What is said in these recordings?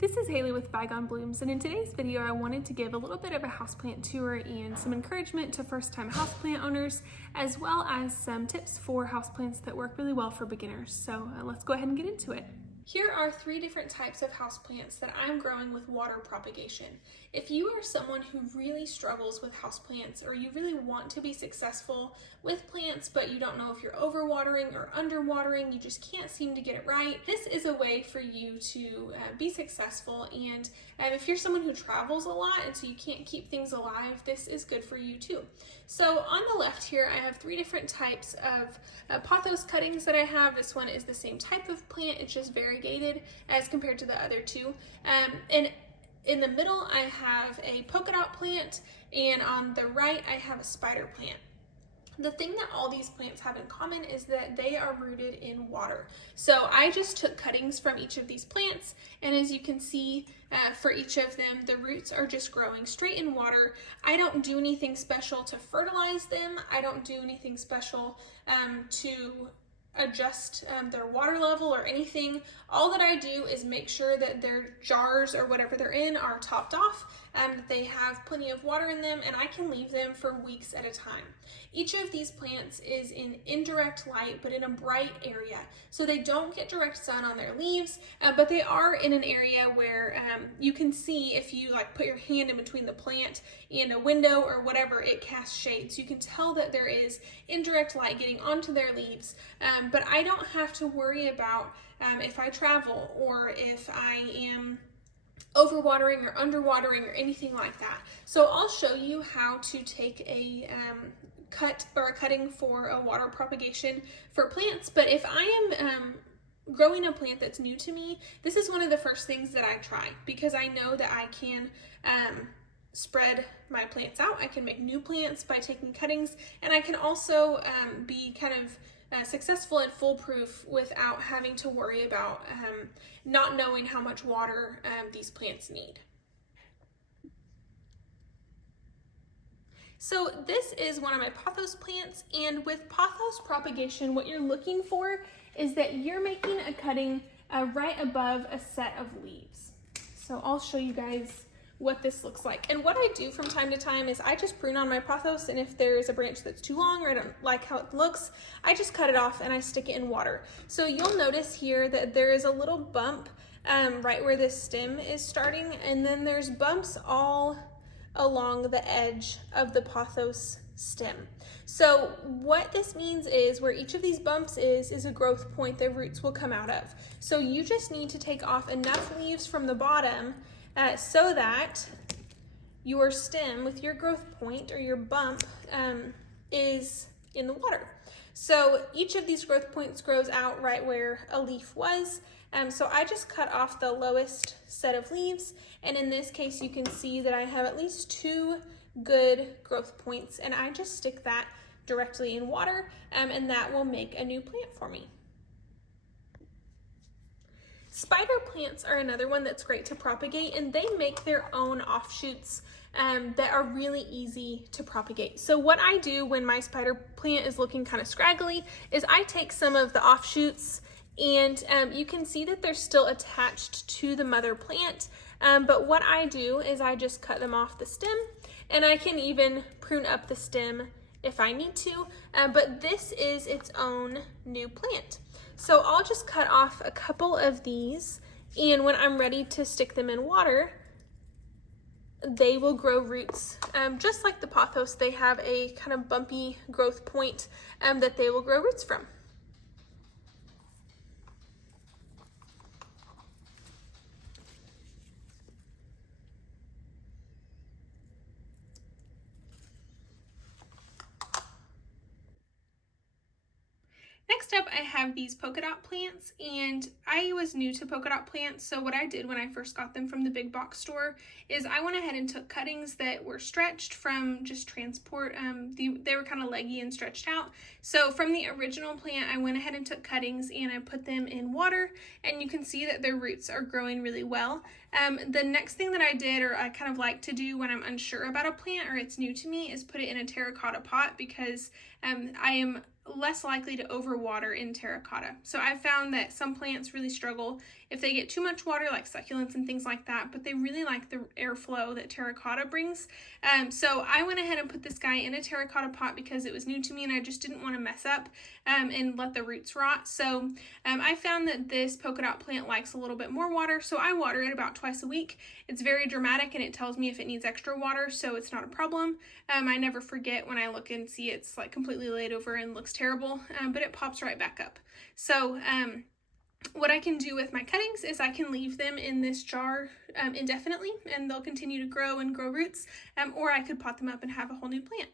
This is Haley with Bygone Blooms, and in today's video I wanted to give a little bit of a houseplant tour and some encouragement to first-time houseplant owners, as well as some tips for houseplants that work really well for beginners. So let's go ahead and get into it. Here are 3 different types of houseplants that I'm growing with water propagation. If you are someone who really struggles with houseplants, or you really want to be successful with plants but you don't know if you're overwatering or underwatering, you just can't seem to get it right, this is a way for you to be successful. And if you're someone who travels a lot and so you can't keep things alive, this is good for you too. So on the left here I have 3 different types of pothos cuttings that I have. This one is the same type of plant, it's just variegated as compared to the other 2. And in the middle I have a polka dot plant, and on the right I have a spider plant. The thing that all these plants have in common is that they are rooted in water. So I just took cuttings from each of these plants, and as you can see, for each of them, the roots are just growing straight in water. I don't do anything special to fertilize them. I don't do anything special to adjust their water level or anything. All that I do is make sure that their jars or whatever they're in are topped off, that they have plenty of water in them, and I can leave them for weeks at a time. Each of these plants is in indirect light but in a bright area, so they don't get direct sun on their leaves, but they are in an area where you can see, if you like put your hand in between the plant and a window or whatever, it casts shade, so you can tell that there is indirect light getting onto their leaves. But I don't have to worry about if I travel or if I am overwatering or underwatering or anything like that. So I'll show you how to take a cut or a cutting for a water propagation for plants. But if I am growing a plant that's new to me, this is one of the first things that I try, because I know that I can spread my plants out. I can make new plants by taking cuttings, and I can also be kind of successful and foolproof without having to worry about not knowing how much water these plants need. So this is one of my pothos plants, and with pothos propagation, what you're looking for is that you're making a cutting right above a set of leaves. So I'll show you guys what this looks like. And what I do from time to time is I just prune on my pothos, and if there's a branch that's too long or I don't like how it looks, I just cut it off and I stick it in water. So you'll notice here that there is a little bump right where this stem is starting, and then there's bumps all along the edge of the pothos stem. So what this means is where each of these bumps is a growth point that roots will come out of. So you just need to take off enough leaves from the bottom so that your stem with your growth point or your bump is in the water. So each of these growth points grows out right where a leaf was. So I just cut off the lowest set of leaves, and in this case you can see that I have at least 2 good growth points, and I just stick that directly in water, and that will make a new plant for me. Spider plants are another one that's great to propagate, and they make their own offshoots that are really easy to propagate. So what I do when my spider plant is looking kind of scraggly is I take some of the offshoots, and you can see that they're still attached to the mother plant, but what I do is I just cut them off the stem, and I can even prune up the stem if I need to, but this is its own new plant. So I'll just cut off a couple of these, and when I'm ready to stick them in water, they will grow roots. Just like the pothos, they have a kind of bumpy growth point that they will grow roots from. Next up, I have these polka dot plants, and I was new to polka dot plants, so what I did when I first got them from the big box store is I went ahead and took cuttings that were stretched from just transport. They were kind of leggy and stretched out. So from the original plant, I went ahead and took cuttings and I put them in water, and you can see that their roots are growing really well. The next thing that I did, or I kind of like to do when I'm unsure about a plant or it's new to me, is put it in a terracotta pot, because I am less likely to overwater in terracotta. So I've found that some plants really struggle if they get too much water, like succulents and things like that, but they really like the airflow that terracotta brings. So I went ahead and put this guy in a terracotta pot because it was new to me and I just didn't want to mess up and let the roots rot. So I found that this polka dot plant likes a little bit more water, so I water it about twice a week. It's very dramatic and it tells me if it needs extra water, so it's not a problem. I never forget when I look and see it's like completely laid over and looks terrible, but it pops right back up. So what I can do with my cuttings is I can leave them in this jar indefinitely and they'll continue to grow and grow roots, or I could pot them up and have a whole new plant.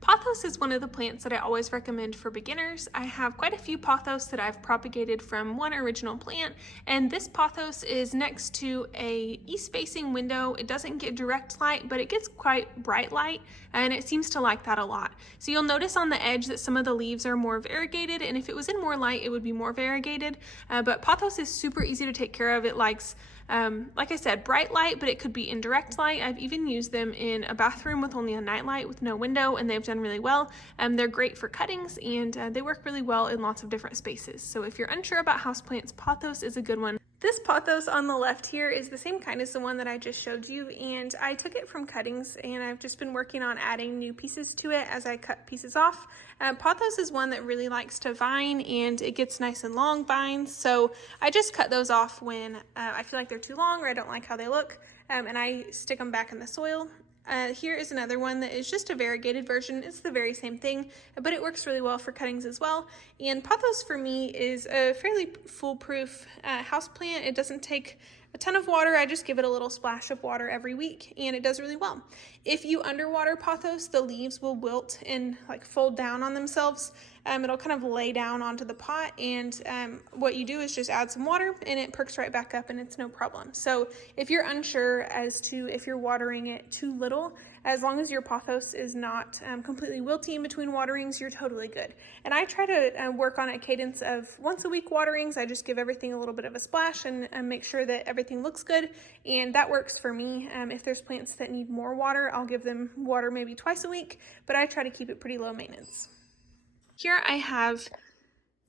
Pothos is one of the plants that I always recommend for beginners. I have quite a few pothos that I've propagated from one original plant, and this pothos is next to a east-facing window. It doesn't get direct light, but it gets quite bright light, and it seems to like that a lot. So you'll notice on the edge that some of the leaves are more variegated, and if it was in more light, it would be more variegated. But pothos is super easy to take care of. It likes, like I said, bright light, but it could be indirect light. I've even used them in a bathroom with only a nightlight with no window, and they've done really well. They're great for cuttings, and they work really well in lots of different spaces. So if you're unsure about houseplants, pothos is a good one. This pothos on the left here is the same kind as the one that I just showed you, and I took it from cuttings, and I've just been working on adding new pieces to it as I cut pieces off. Pothos is one that really likes to vine, and it gets nice and long vines, so I just cut those off when I feel like they're too long or I don't like how they look, and I stick them back in the soil. Here is another one that is just a variegated version. It's the very same thing, but it works really well for cuttings as well. And pothos for me is a fairly foolproof house plant. It doesn't take a ton of water. I just give it a little splash of water every week and it does really well. If you underwater pothos, the leaves will wilt and like fold down on themselves. It'll kind of lay down onto the pot, and what you do is just add some water and it perks right back up and it's no problem. So if you're unsure as to if you're watering it too little, as long as your pothos is not completely wilty in between waterings, you're totally good. And I try to work on a cadence of once a week waterings. I just give everything a little bit of a splash and make sure that everything looks good, and that works for me. If there's plants that need more water, I'll give them water maybe twice a week, but I try to keep it pretty low maintenance. Here I have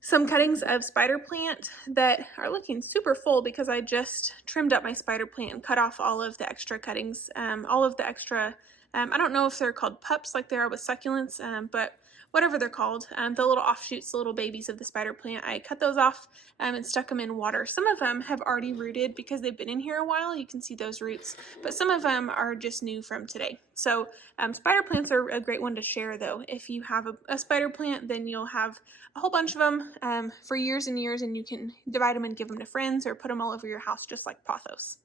some cuttings of spider plant that are looking super full because I just trimmed up my spider plant and cut off all of the extra cuttings, all of the extra, I don't know if they're called pups like they are with succulents, but whatever they're called, the little offshoots, the little babies of the spider plant, I cut those off and stuck them in water. Some of them have already rooted because they've been in here a while. You can see those roots, but some of them are just new from today. So spider plants are a great one to share though. If you have a spider plant, then you'll have a whole bunch of them for years and years, and you can divide them and give them to friends or put them all over your house just like pothos.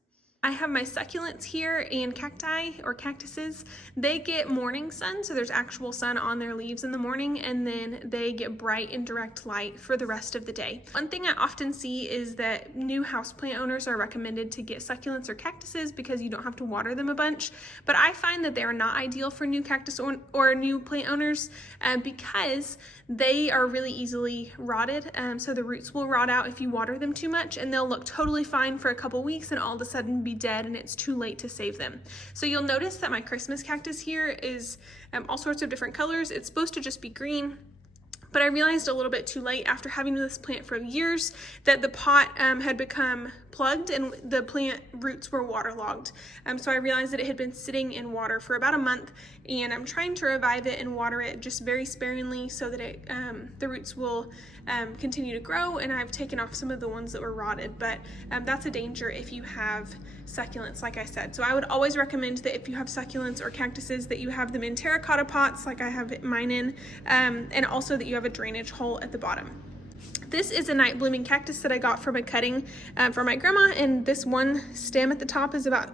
I have my succulents here and cacti or cactuses. They get morning sun, so there's actual sun on their leaves in the morning, and then they get bright and direct light for the rest of the day. One thing I often see is that new houseplant owners are recommended to get succulents or cactuses because you don't have to water them a bunch, but I find that they are not ideal for new cactus or new plant owners because they are really easily rotted, so the roots will rot out if you water them too much, and they'll look totally fine for a couple weeks and all of a sudden be dead and it's too late to save them. So you'll notice that my Christmas cactus here is all sorts of different colors. It's supposed to just be green, but I realized a little bit too late after having this plant for years that the pot had become plugged and the plant roots were waterlogged. So I realized that it had been sitting in water for about a month, and I'm trying to revive it and water it just very sparingly so that the roots will continue to grow, and I've taken off some of the ones that were rotted, but that's a danger if you have succulents, like I said. So I would always recommend that if you have succulents or cactuses that you have them in terracotta pots like I have mine in, and also that you have a drainage hole at the bottom. This is a night blooming cactus that I got from a cutting from my grandma, and this one stem at the top is about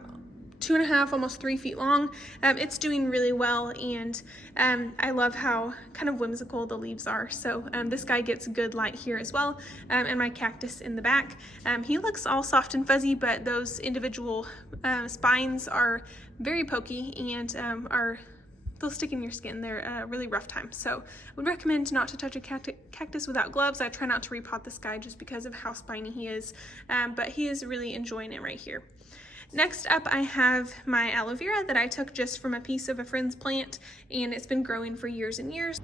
2.5, almost 3 feet long. It's doing really well, and I love how kind of whimsical the leaves are. So this guy gets good light here as well, and my cactus in the back. He looks all soft and fuzzy, but those individual spines are very pokey and they'll stick in your skin. They're a really rough time. So I would recommend not to touch a cactus without gloves. I try not to repot this guy just because of how spiny he is, but he is really enjoying it right here. Next up, I have my aloe vera that I took just from a piece of a friend's plant, and it's been growing for years and years.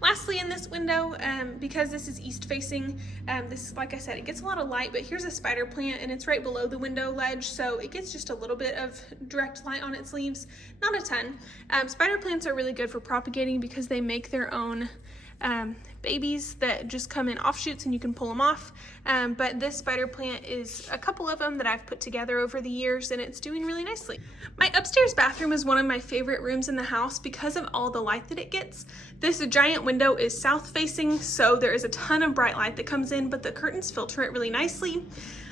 Lastly, in this window, because this is east facing, this, like I said, it gets a lot of light, but here's a spider plant and it's right below the window ledge, so it gets just a little bit of direct light on its leaves, not a ton. Spider plants are really good for propagating because they make their own babies that just come in offshoots and you can pull them off. But this spider plant is a couple of them that I've put together over the years, and it's doing really nicely. My upstairs bathroom is one of my favorite rooms in the house because of all the light that it gets. This giant window is south facing, so there is a ton of bright light that comes in, but the curtains filter it really nicely.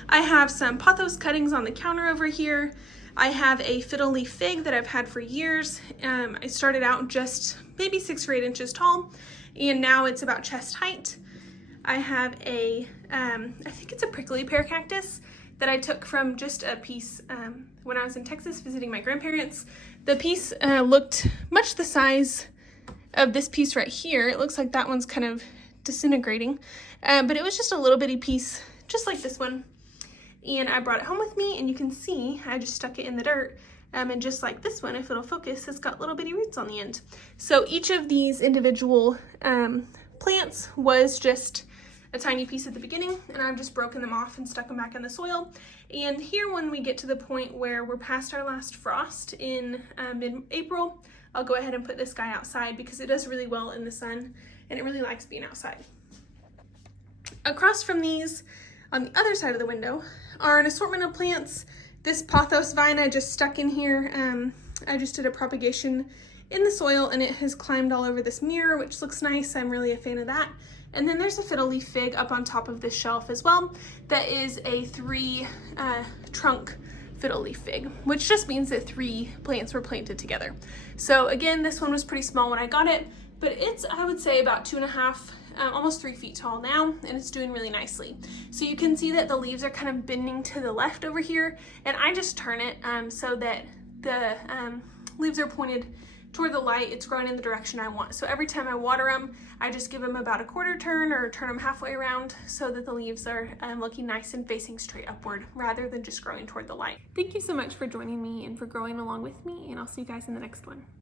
I have some pothos cuttings on the counter over here. I have a fiddle leaf fig that I've had for years. I started out just maybe 6 or 8 inches tall, and now it's about chest height. I have a, I think it's a prickly pear cactus that I took from just a piece when I was in Texas visiting my grandparents. The piece looked much the size of this piece right here. It looks like that one's kind of disintegrating, but it was just a little bitty piece, just like this one. And I brought it home with me, and you can see I just stuck it in the dirt. And just like this one, if it'll focus, it's got little bitty roots on the end. So each of these individual plants was just a tiny piece at the beginning, and I've just broken them off and stuck them back in the soil. And here, when we get to the point where we're past our last frost in mid-April, I'll go ahead and put this guy outside because it does really well in the sun and it really likes being outside. Across from these, on the other side of the window, are an assortment of plants. This pothos vine I just stuck in here. I just did a propagation in the soil and it has climbed all over this mirror, which looks nice. I'm really a fan of that. And then there's a fiddle leaf fig up on top of this shelf as well. That is a 3 trunk fiddle leaf fig, which just means that 3 plants were planted together. So again, this one was pretty small when I got it, but it's, I would say, about 2.5, almost 3 feet tall now, and it's doing really nicely. So you can see that the leaves are kind of bending to the left over here, and I just turn it so that the leaves are pointed toward the light. It's growing in the direction I want. So every time I water them, I just give them about a quarter turn or turn them halfway around so that the leaves are looking nice and facing straight upward rather than just growing toward the light. Thank you so much for joining me and for growing along with me, and I'll see you guys in the next one.